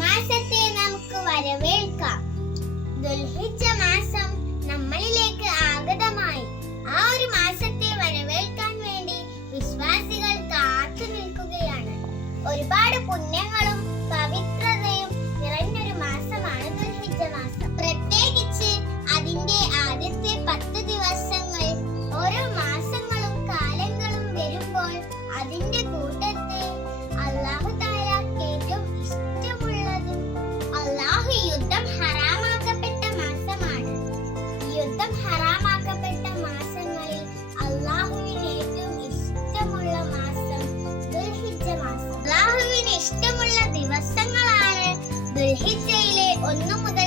മാസത്തെ നമുക്ക് വരവേൽക്കാം. ദുൽഹിജ മാസം നമ്മളിലേക്ക് ആഗതമായി. ആ ഒരു മാസത്തെ വരവേൽക്കാൻ വേണ്ടി വിശ്വാസികൾ കാത്തു നിൽക്കുകയാണ് ഒരുപാട് പുണ്യങ്ങളും ഇഷ്ടമുള്ള ദിവസങ്ങളാണ്. ദുൽഹിജയിലെ ഒന്നു മുതൽ